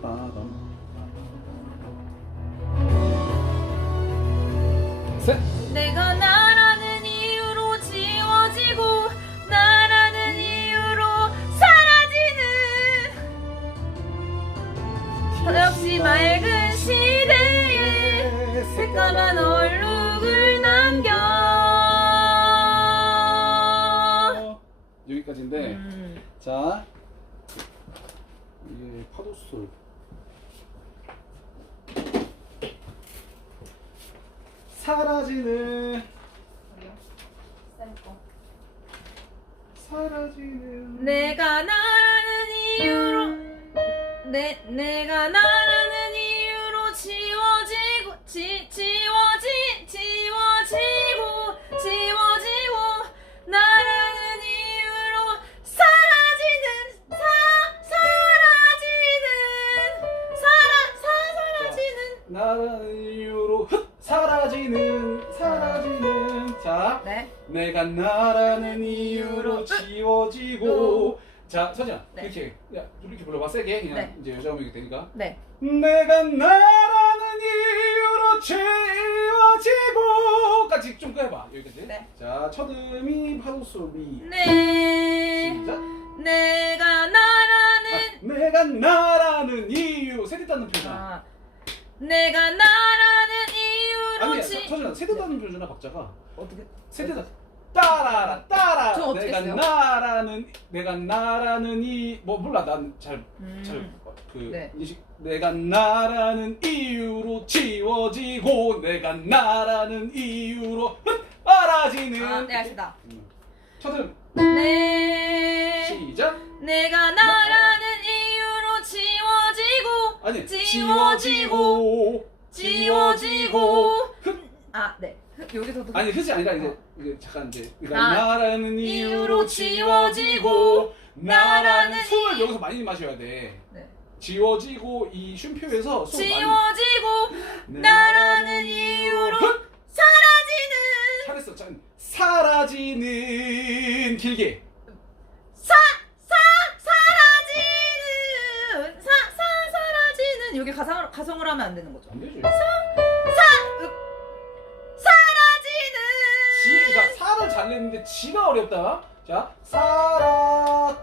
빠밤. 셋. 내가 나라는 이유로 지워지고 나라는 이유로 사라지는 역시 맑은 시대에 새까만 얼룩을 남겨 여기까지인데 음. 자 이게 파도솔 사라지는 사라지는 내가 나라는 이유로 내 내가 나라는 이유로 지워지고 지 지워지 지워지고 지워지고 나라는 이유로 사라지는 사 사라지는 사라 사 사라지는. 나라는 이유로 흩 사라지는 내가 나라는 이유로 지워지고. 자 서진아 네. 이렇게 야 이렇게 불러봐. 세게. 그냥 네. 이제 여자 음악이 되니까. 네. 내가 나라는 이유로 지워지고까지 좀 꺼해봐 여기까지. 네. 자 첫 음이 파도 소리 네. 시작. 내가 아, 나라는 내가 나라는 이유. 세대 닿는 표현 아, 내가 나라는 이유로 아니야 지 서진아 세대 닿는 표현이나 박자가 어떻게? 세대 닿 따라라 따라 저 어떻게 내가 써요? 나라는 내가 나라는 이 뭐 몰라 난잘 음. 잘그 네. 인식 내가 나라는 이유로 지워지고 내가 나라는 이유로 아, 네 알겠습니다. 음. 첫음 네. 시작 내가 나라는 이유로 지워지고 아니 지워지고, 지워지고 아, 네. 여기서도 아니 흩이 아니라 이제 이게 잠깐 이제 아, 나라는 이유로 지워지고 나라는 나라는 숨을 이- 여기서 많이 마셔야 돼 네. 지워지고 이 쉼표에서 숨 많이 지워지고 나라는 이유로 흩! 사라지는 잘했어 참 사라지는 길게 사, 사, 사라지는 사, 사, 사라지는 여기 가상, 가성을 하면 안 되는 거죠. 안 되지 잘 냈는데 지가 어렵다. 자, 사라,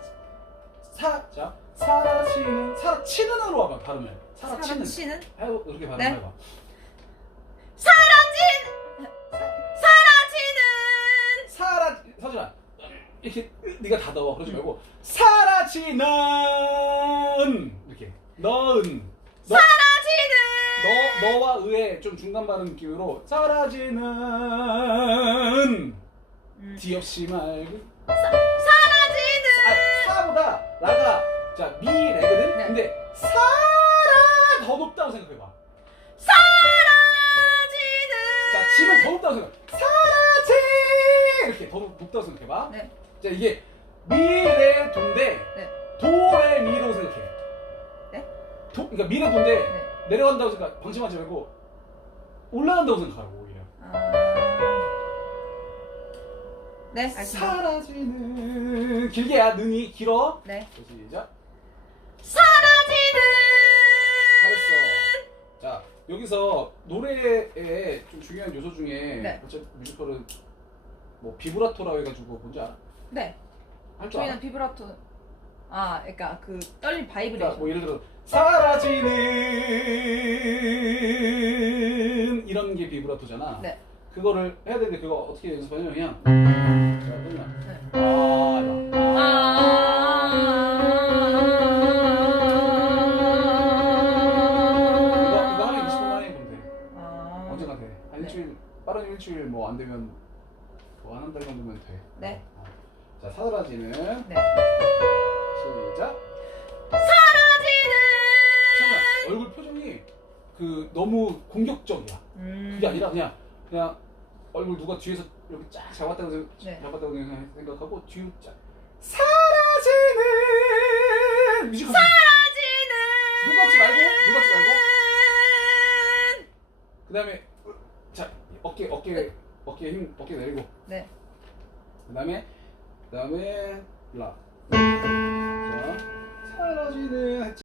사, 자, 사라치는, 사라치는으로 와봐 발음을. 사라치는. 사라치는 해보 이렇게 네. 발음해봐. 사라진 사라지는 사라, 서준아, 이렇게 네가 다더워 그러지 말고 사라지는 이렇게 너은 너, 사라지는 너 너와 의의 좀 중간 발음 느낌으로 사라지는 없이 말고 사라지는 아, 사보다 라가 자 미래거든. 네. 근데 사라 더 높다고 생각해봐. 사라지는 자 지는 더 높다고 생각. 사라지 이렇게 더 높- 높다고 생각해봐. 네. 자 이게 미래 도인데 네. 도레 미로 생각해. 네? 도 그러니까 미래 도인데 네. 내려간다고 생각 방심하지 말고 올라간다고 생각하라고 오히려. 네, 알겠습니다. 사라지는 길게 야 눈이 길어. 네. 시작. 사라지는 잘했어. 자 여기서 노래에 좀 중요한 요소 중에 네. 어차피 뮤지컬은 뭐 비브라토라고 해가지고 뭔지 알아? 네. 할줄 알아? 저희는 비브라토 아, 그러니까 그 그러니까 바이브레이션. 뭐 예를 들어 사라지는 이런 게 비브라토잖아. 네. 그거를 해야 되는데 그거 어떻게 연습하냐면 그냥 자. 아 이거 이거 이거 하면 20분 만에 그럼 돼. 아. 언제나 돼. 한 네. 일주일 빠른 일주일 뭐 안 되면 뭐한한달 정도면 돼. 네. 어. 자 사라지는 네. 시작. 사라지는 잠깐 얼굴 표정이 그 너무 공격적이야. 음. 그게 아니라 그냥 그냥 얼굴 누가 뒤에서 이렇게 쫙 잡았다고 생각- 네. 잡았다고 생각하고 뒤로 쫙 사라지는 뮤지컬 사라지는 눈 감지 말고 눈 감지 말고 그다음에 자 어깨 어깨 어깨 힘 어깨 내리고 네. 그다음에 그다음에 라 자, 사라지는.